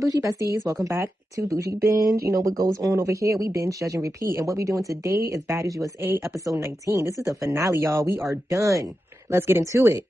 bougie besties, welcome back to Bougie Binge. You know what goes on over here. We binge, judge, and repeat. And what we're doing today is Baddies USA episode 19. This is the finale, y'all. We are done. Let's get into it.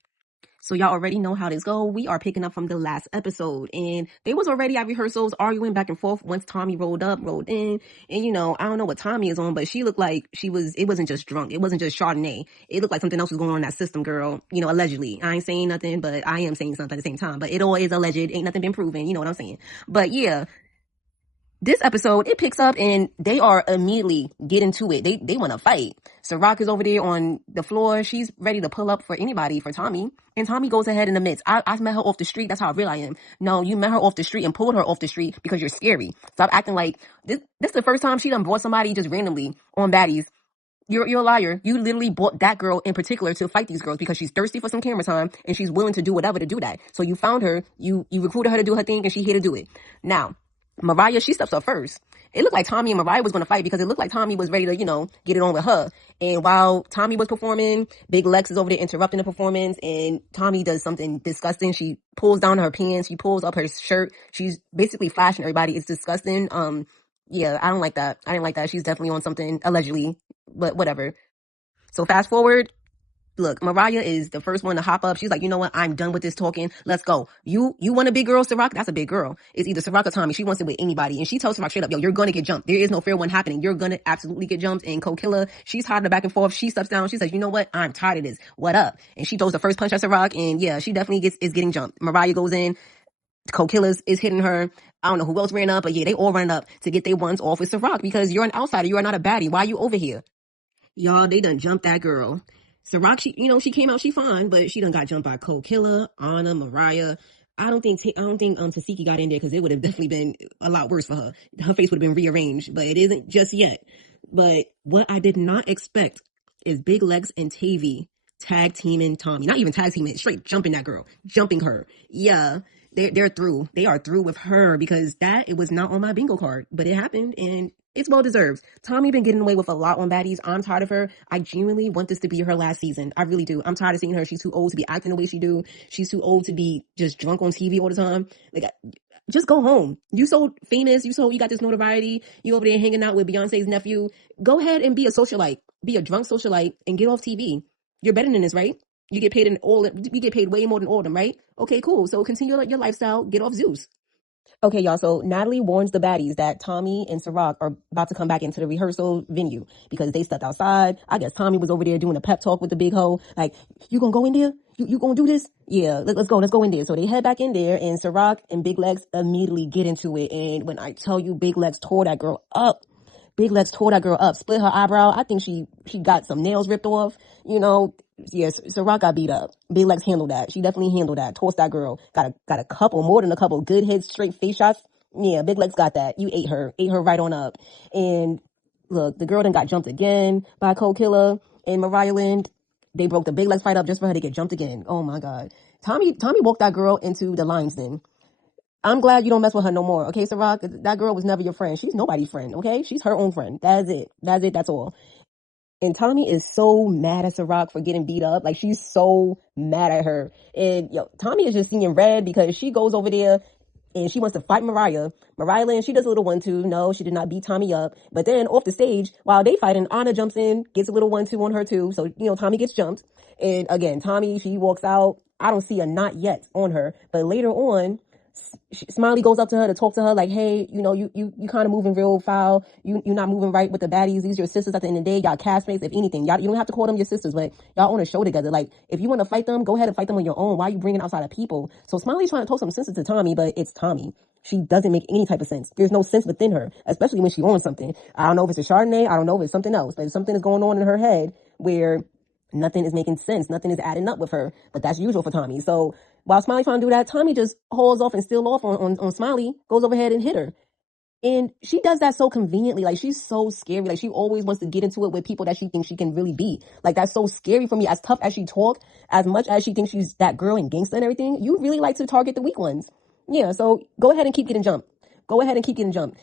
So y'all already know how this go. We are picking up from the last episode, and they was already at rehearsals arguing back and forth once Tommy rolled in. And you know, I don't know what Tommy is on, but she looked like it wasn't just drunk. It wasn't just Chardonnay. It looked like something else was going on in that system, girl. You know, allegedly. I ain't saying nothing, but I am saying something at the same time. But it all is alleged. Ain't nothing been proven. You know what I'm saying? But yeah. This episode, it picks up and they are immediately getting to it. They want to fight. CIROC is over there on the floor. She's ready to pull up for anybody, for Tommy. And Tommy goes ahead in the midst. I met her off the street. That's how real I am. No, you met her off the street and pulled her off the street because you're scary. Stop acting like this is the first time she done brought somebody just randomly on Baddies. You're a liar. You literally bought that girl in particular to fight these girls because she's thirsty for some camera time and she's willing to do whatever to do that. So you found her, you recruited her to do her thing, and she's here to do it. Now, Mariah, she steps up first. It looked like Tommy and Mariah was going to fight because it looked like Tommy was ready to, get it on with her. And while Tommy was performing, Big Lex is over there interrupting the performance, and Tommy does something disgusting. She pulls down her pants. She pulls up her shirt. She's basically flashing everybody. It's disgusting. Yeah, I don't like that. I didn't like that. She's definitely on something, allegedly, but whatever. So fast forward. Look, Mariah is the first one to hop up. She's like, you know what? I'm done with this talking. Let's go. You want a big girl, CIROC? That's a big girl. It's either CIROC or Tommy. She wants it with anybody. And she tells CIROC straight up, yo, you're going to get jumped. There is no fair one happening. You're going to absolutely get jumped. And Co-Killer, she's hard to back and forth. She steps down. She says, you know what? I'm tired of this. What up? And she throws the first punch at CIROC. And yeah, she definitely is getting jumped. Mariah goes in. Co-Killer is hitting her. I don't know who else ran up, but yeah, they all ran up to get their ones off with CIROC because you're an outsider. You are not a baddie. Why are you over here? Y'all, they done jumped that girl. CIROC, she came out, she fine, but she done got jumped by Co-Killer, Anna, Mariah. I don't think Tasiki got in there because it would have definitely been a lot worse for her. Her face would have been rearranged, but it isn't just yet. But what I did not expect is Big Lex and TAVII tag teaming Tommy. Not even tag teaming, straight jumping that girl, jumping her. Yeah, they're through. They are through with her because it was not on my bingo card, but it happened and it's well deserved. Tommy been getting away with a lot on Baddies. I'm tired of her. I genuinely want this to be her last season. I really do. I'm tired of seeing her. She's too old to be acting the way she do. She's too old to be just drunk on TV all the time. Like, just go home. You so famous. You got this notoriety. You over there hanging out with Beyonce's nephew. Go ahead and be a socialite. Be a drunk socialite and get off TV. You're better than this, right? You get paid we get paid way more than all of them, right? Okay, cool. So continue your lifestyle. Get off Zeus. Okay, y'all, so Natalie warns the baddies that Tommy and CIROC are about to come back into the rehearsal venue because they stepped outside. I guess Tommy was over there doing a pep talk with the big hoe. Like, you gonna go in there? You gonna do this? Yeah, let's go in there. So they head back in there, and CIROC and Big Lex immediately get into it. And when I tell you Big Lex tore that girl up, split her eyebrow. I think she got some nails ripped off. Yes, CIROC got beat up. Big Lex handled that. She definitely handled that. Tossed that girl. Got a couple, more than a couple good hits, straight face shots. Yeah, Big Lex got that. You ate her right on up. And look, the girl then got jumped again by Co-Killer and Mariah Lynn. They broke the Big Lex fight up just for her to get jumped again. Oh my God. Tommy walked that girl into the lion's den. I'm glad you don't mess with her no more. Okay, CIROC? That girl was never your friend. She's nobody's friend, okay? She's her own friend. That's it. That's all. And Tommy is so mad at CIROC for getting beat up. Like, she's so mad at her. And, Tommy is just seeing red because she goes over there and she wants to fight Mariah. Mariah Lynn, she does a little 1-2. No, she did not beat Tommy up. But then off the stage, while they fighting, Anna jumps in, gets a little 1-2 on her too. So, Tommy gets jumped. And again, Tommy, she walks out. I don't see a not yet on her. But later on, Smiley goes up to her to talk to her like, hey, you kind of moving real foul. You're not moving right with the baddies. These are your sisters at the end of the day. Y'all castmates, if anything. You don't have to call them your sisters, but y'all on a show together. Like, if you want to fight them, go ahead and fight them on your own. Why are you bringing outside of people? So Smiley's trying to talk some sense to Tommy, but it's Tommy. She doesn't make any type of sense. There's no sense within her, especially when she owns something. I don't know if it's a Chardonnay. I don't know if it's something else, but something is going on in her head where nothing is making sense. Nothing is adding up with her, but that's usual for Tommy. So while Smiley trying to do that, Tommy just hauls off and steals off on Smiley, goes over ahead and hit her. And she does that so conveniently. Like, she's so scary. Like, she always wants to get into it with people that she thinks she can really be. Like, that's so scary for me. As tough as she talk, as much as she thinks she's that girl and gangster and everything, you really like to target the weak ones. Yeah, so go ahead and keep getting jumped.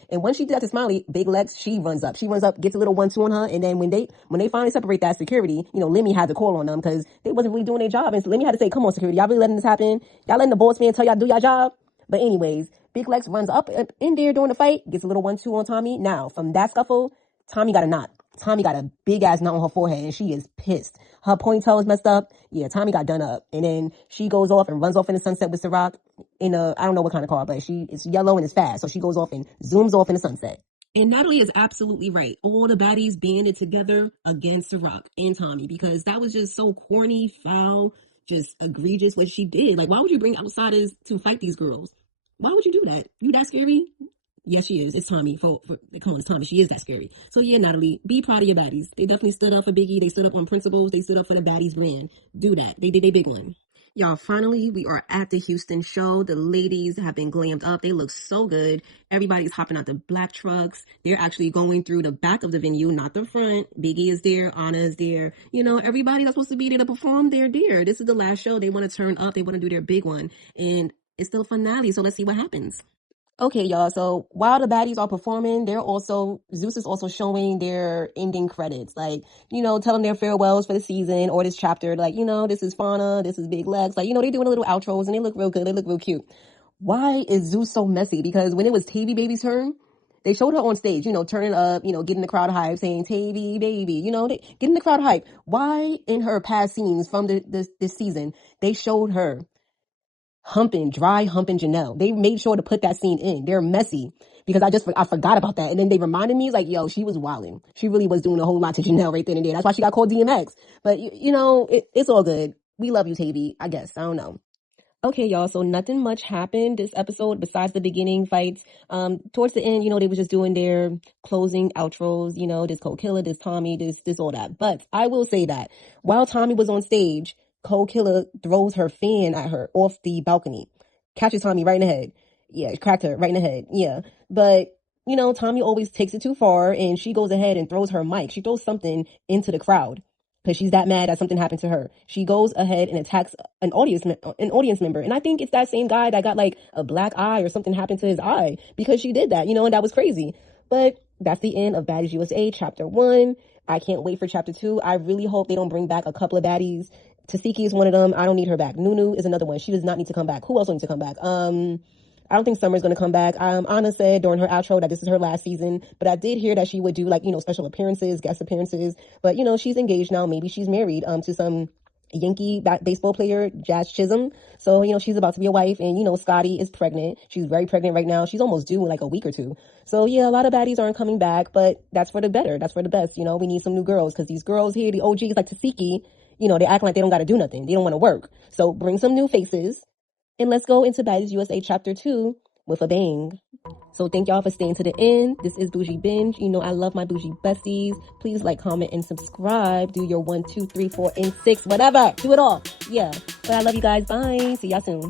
And when she did that to Smiley, Big Lex, she runs up, gets a little 1-2 on her. And then when they finally separate that security, Lemmy had to call on them because they wasn't really doing their job. And so Lemmy had to say, come on, security, y'all really letting this happen? Y'all letting the boss man tell y'all do your job? But anyways, Big Lex runs up in there during the fight, gets a little 1-2 on Tommy. Now, from that scuffle, Tommy got a knot. Tommy got a big ass knot on her forehead, and she is pissed. Her ponytail is messed up. Yeah, Tommy got done up. And then she goes off and runs off in the sunset with CIROC in a, I don't know what kind of car, but it's yellow and it's fast. So she goes off and zooms off in the sunset. And Natalie is absolutely right. All the baddies banded together against CIROC and Tommy, because that was just so corny, foul, just egregious what she did. Like, why would you bring outsiders to fight these girls? Why would you do that? You that scary? Yes, she is. It's Tommy. Come on, it's Tommy. She is that scary. So yeah, Natalie, be proud of your baddies. They definitely stood up for Biggie. They stood up on principles. They stood up for the baddies brand. Do that. They did a big one. Y'all, finally, we are at the Houston show. The ladies have been glammed up. They look so good. Everybody's hopping out the black trucks. They're actually going through the back of the venue, not the front. Biggie is there. Anna is there. You know, everybody that's supposed to be there to perform, they're there. This is the last show. They want to turn up. They want to do their big one. And it's the finale, so let's see what happens. Okay, y'all, so while the baddies are performing, Zeus is also showing their ending credits, like, you know, telling their farewells for the season or this chapter, like, you know, this is Fauna, this is Big Lex, like, you know, they're doing little outros and they look real good, they look real cute. Why is Zeus so messy? Because when it was TAVII Babii's turn, they showed her on stage, you know, turning up, you know, getting the crowd hype, saying TAVII baby, you know, getting the crowd hype. Why in her past scenes from this season, they showed her dry humping Janelle? They made sure to put that scene in. They're messy because I forgot about that. And then they reminded me, like, yo, she was wilding. She really was doing a whole lot to Janelle right then and there. That's why she got called DMX. But, you know, it's all good. We love you, TAVII, I guess. I don't know. Okay, y'all, so nothing much happened this episode besides the beginning fights. Towards the end, you know, they were just doing their closing outros, you know, this Cold Killer, this Tommy, this all that. But I will say that while Tommy was on stage, Cold Killer throws her fan at her off the balcony, catches Tommy right in the head. Yeah, cracked her right in the head. Yeah, but you know, Tommy always takes it too far, and she goes ahead and throws her mic. She throws something into the crowd because she's that mad that something happened to her. She goes ahead and attacks an audience member, and I think it's that same guy that got like a black eye or something happened to his eye because she did that, you know, and that was crazy. But that's the end of Baddies USA Chapter 1. I can't wait for Chapter 2. I really hope they don't bring back a couple of baddies. Tasiki is one of them. I don't need her back. Nunu is another one. She does not need to come back. Who else needs to come back? I don't think Summer's going to come back. Anna said during her outro that this is her last season, but I did hear that she would do, like, you know, special appearances, guest appearances. But, you know, she's engaged now. Maybe she's married to some Yankee baseball player, Jazz Chisholm. So, you know, she's about to be a wife. And, you know, Scotty is pregnant. She's very pregnant right now. She's almost due in like a week or two. So, yeah, a lot of baddies aren't coming back, but that's for the better. That's for the best. You know, we need some new girls because these girls here, the OGs like Tasiki, you know, they act like they don't got to do nothing. They don't want to work. So bring some new faces and let's go into Baddies USA Chapter 2 with a bang. So thank y'all for staying to the end. This is Bougie Binge. You know, I love my bougie besties. Please like, comment, and subscribe. Do your 1, 2, 3, 4, and 6, whatever. Do it all. Yeah. But I love you guys. Bye. See y'all soon.